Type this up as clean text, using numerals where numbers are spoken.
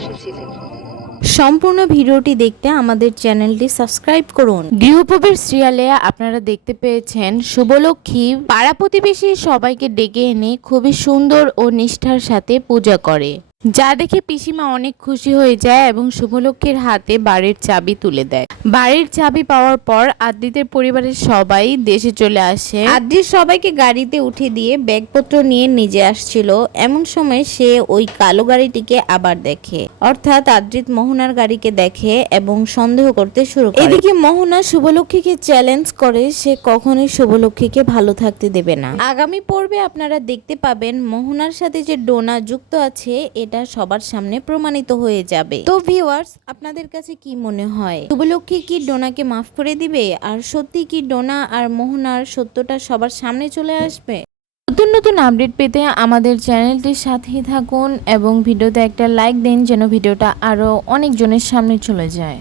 এসেছিলেন। সম্পূর্ণ ভিডিওটি দেখতে আমাদের চ্যানেলটি সাবস্ক্রাইব করুন। গৃহপ্রবেশ সিরিয়ালে আপনারা দেখতে পেয়েছেন শুভলক্ষ্মী পাড়া প্রতিবেশী সবাইকে ডেকে এনে খুবই সুন্দর ও নিষ্ঠার সাথে পূজা করে, যা দেখে পিসিমা অনেক খুশি হয়ে যায় এবং শুভলক্ষ্মীর হাতে বাড়ির চাবি তুলে দেয়। বাড়ির চাবি পাওয়ার পর আদ্রিদের পরিবারের সবাই দেশে চলে আসে। আদ্রির সবাইকে গাড়িতে উঠে দিয়ে ব্যাগপত্র নিয়ে নিজে আসছিল, এমন সময় সে ওই কালো গাড়িটিকে আবার দেখে, অর্থাৎ আদ্রিত মোহনার গাড়িকে দেখে এবং সন্দেহ করতে শুরু করে। এদিকে মোহনা শুভলক্ষ্মীকে চ্যালেঞ্জ করে সে কখনোই শুভলক্ষ্মীকে ভালো থাকতে দেবে না। আগামী পর্বে আপনারা দেখতে পাবেন মোহনার সাথে যে ডোনা যুক্ত আছে এটা সবার সামনে প্রমাণিত হয়ে যাবে। তো ভিউয়ার্স, আপনাদের কাছে কি মনে হয়, শুভলক্ষ্মী কি ডোনাকে মাফ করে দিবে? আর সত্যি কি ডোনা আর মোহনার সত্যটা সবার সামনে চলে আসবে? নতুন নতুন আপডেট পেতে আমাদের চ্যানেলটির সাথেই থাকুন এবং ভিডিওতে একটা লাইক দিন যেন ভিডিওটা আরো অনেক জনের সামনে চলে যায়।